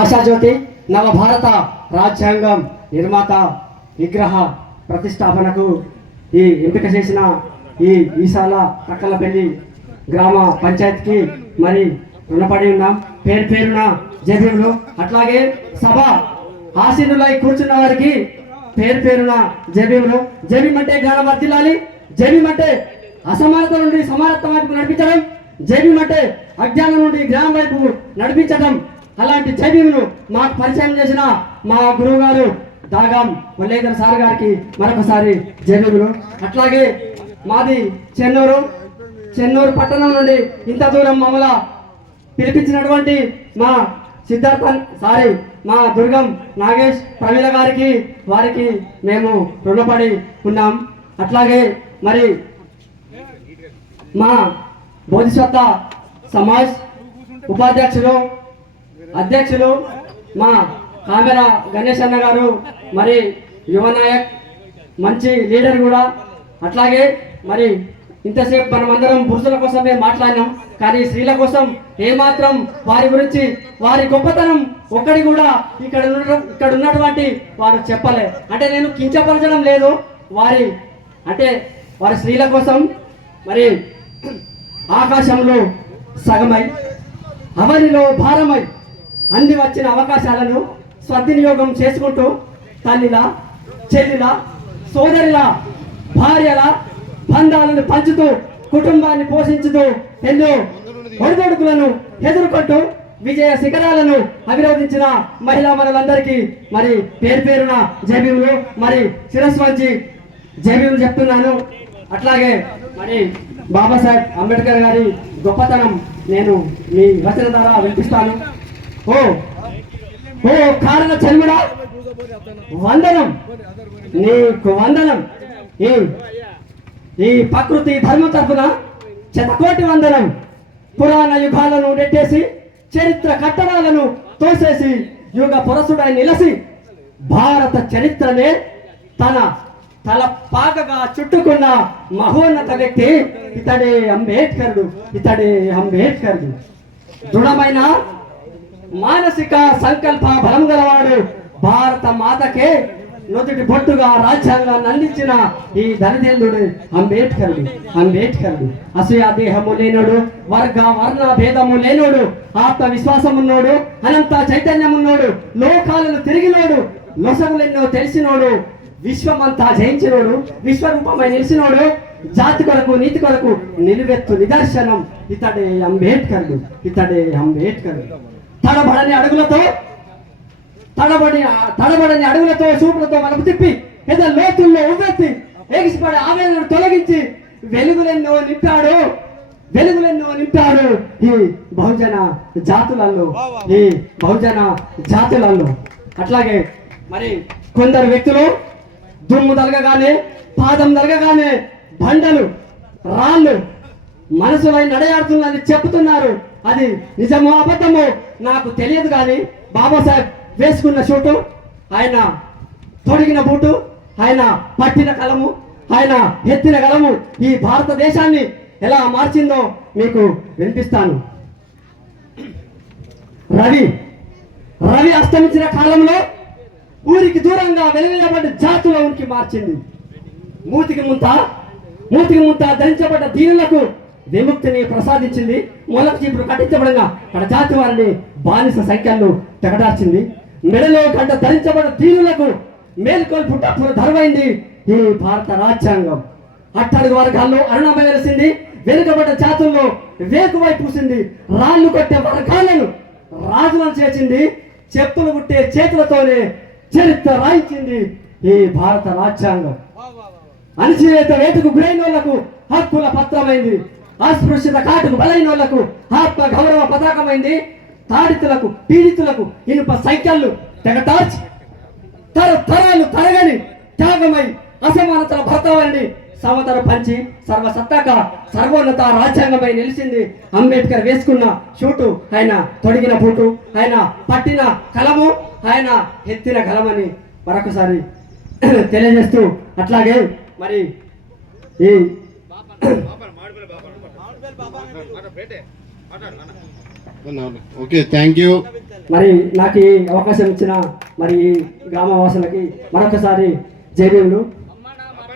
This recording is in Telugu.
ఆశాజ్యోతి నవభారత రాజ్యాంగం నిర్మాత విగ్రహ ప్రతిష్టాపనకు ఈ ఎంపిక చేసిన ఈ ఈశాల తక్కలపల్లి గ్రామ పంచాయతీకి మరి రుణపడి ఉన్నాం. పేరు పేరున జబీములు అట్లాగే సభ ఆసీనులై కూర్చున్న వారికి పేరు పేరున జబీములు జబీం అంటే జ్ఞానం వర్తిల్లాలి జబీం అంటే అసమానత నుండి సమానత్వం వైపు నడిపించడం. జబీం అంటే అజ్ఞానం నుండి జ్ఞానం వైపు నడిపించడం. అలాంటి చర్యలను మాకు పరిచయం చేసిన మా గురువు గారు దాగాం మురళీధర్ సార్ గారికి మరొకసారి జబీములు అట్లాగే మాది చెన్నూరు. చెన్నూరు పట్టణం నుండి ఇంత దూరం మమ్మల్ని పిలిపించినటువంటి మా సిద్ధార్థన్ సారీ మా దుర్గం నాగేష్ ప్రవీణ గారికి వారికి మేము రుణపడి ఉన్నాం. అట్లాగే మరి మా బోధిసత్వ సమాజ్ ఉపాధ్యక్షులు అధ్యక్షులు మా కామెర గణేష్ అన్న గారు మరి యువనాయక్ మంచి లీడర్ కూడా. అట్లాగే మరి ఇంతసేపు మనమందరం అందరం పురుషుల కోసమే మాట్లాడినాం కానీ స్త్రీల కోసం ఏమాత్రం వారి గురించి వారి గొప్పతనం ఒక్కడి కూడా ఇక్కడ ఉన్న- ఇక్కడ ఉన్నటువంటి వారు చెప్పలే. అంటే నేను కించపరచడం లేదు వారి అంటే వారి స్త్రీల కోసం మరి ఆకాశంలో సగమై అవనిలో భారమై అంది వచ్చిన అవకాశాలను సద్వినియోగం చేసుకుంటూ తల్లిలా చెల్లిలా సోదరిలా భార్యల బంధాలను పంచుతూ కుటుంబాన్ని పోషించుతూ ఎన్నో ఒడిదొడుకులను ఎదుర్కొంటూ విజయ శిఖరాలను అభిరోధించిన మహిళా మనులందరికీ మరి పేరు పేరున జబీములు మరి శిరస్సు వంచి జబీములు చెప్తున్నాను. అట్లాగే మరి బాబాసాహెబ్ అంబేద్కర్ గారి గొప్పతనం నేను మీ వచన ద్వారా వినిపిస్తాను. ఓ. ఓ కారణ చర్మడా వందనం. నీకు వందనం. ఈ ఈ ప్రకృతి ధర్మ తరపున శతకోటి వందనం. పురాణ యుగాలను నెట్టేసి చరిత్ర కట్టడాలను తోసేసి యుగ పురసుడై నిలసి భారత చరిత్రనే తన తల పాకగా చుట్టుకున్న మహోన్నత వ్యక్తి ఇతడే అంబేద్కరుడు ఇతడే అంబేద్కరుడు. దృఢమైన మానసిక సంకల్ప బలం గలవాడు భారత మాతకే నొదుటి బొట్టుగా రాజ్యాంగాన్ని అందించిన ఈ ధనదేంద్రుడు అంబేద్కరుడు అంబేద్కరుడు. అసూయ దేహము లేనుడు వర్గ వర్ణ భేదము లేనుడు ఆత్మ విశ్వాసమున్నోడు అనంత చైతన్యమున్నోడు లోకాలను తిరిగినోడు లొసగులెన్నో తెలిసినోడు విశ్వమంతా జయించినోడు విశ్వరూపమై నిలిచినోడు జాతి కొరకు నీతి కొరకు నిలువెత్తు నిదర్శనం ఇతడే అంబేద్కరుడు ఇతడే అంబేద్కరుడు. తడబడని అడుగులతో తడబడి తడబడని అడుగులతో చూపులతో మనకు తిప్పి పెద్ద లోతుల్లో ఉవ్వెత్తి ఎగిసిపడే ఆవేదనను తొలగించి వెలుగులెన్నో నింపాడు వెలుగులెన్నో నింపాడు ఈ బహుజన జాతులలో ఈ బహుజన జాతులలో అట్లాగే మరి కొందరు వ్యక్తులు దుమ్ము తలగగానే పాదం తలగగానే బండలు రాళ్ళు మనసులో నడయాడుతుందని చెప్తున్నారు అది నిజమో అబద్ధమో నాకు తెలియదు కానీ బాబాసాహెబ్ వేసుకున్న షూటు ఆయన తొడిగిన బూటు ఆయన పట్టిన కలము ఆయన ఎత్తిన కలము ఈ భారతదేశాన్ని ఎలా మార్చిందో మీకు వినిపిస్తాను. రవి రవి అస్తమించిన కాలంలో ఊరికి దూరంగా వెలువెల్లబడ్డ జాతుల ఉనికి మార్చింది. మూతికి ముంత మూతికి ముంత ధరించబడ్డ దీనులకు విముక్తిని ప్రసాదించింది. మూలక చీపులు కట్టించబడంగా అక్కడ జాతి వారిని బానిస సంఖ్యలను తెగడార్చింది మెడలో గంట ధరించబడిన తీరులకు మేల్కొల్పు టప్పులు ధరమైంది ఈ భారత రాజ్యాంగం. అట్టడుగు వర్గాల్లో అరుణమై వెలిసింది. వెనుకబడ్డ జాతుల్లో వేకువై పూసింది. రాళ్ళు కొట్టే వర్గాలను రాజులను చేసింది చెప్పులు కుట్టే చేతులతోనే చరిత్ర రాయించింది ఈ భారత రాజ్యాంగం. అణచివేత వేటుకు గురైన వాళ్ళకు హక్కుల పత్రమైంది. అస్పృశ్యత కాటుకు బలైన వాళ్ళకు ఆత్మ గౌరవ పతాకమైంది. తాడితులకు పీడితులకు ఇనుప సంఖ్యలు తెగటార్చి తరతరాలు తరగని త్యాగమై అసమానతల భర్తవారిని సమతర పంచి సర్వసత్తాక సర్వోన్నత రాజ్యాంగమై నిలిచింది అంబేద్కర్ వేసుకున్న షూటు. ఆయన తొడిగిన బూటు ఆయన పట్టిన కలము ఆయన ఎత్తిన కలమని మరొకసారి తెలియజేస్తూ అట్లాగే మరి ఈ ఓకే థ్యాంక్ యూ మరి నాకు ఈ అవకాశం ఇచ్చిన మరి ఈ గ్రామవాసులకి మరొకసారి జైబీలు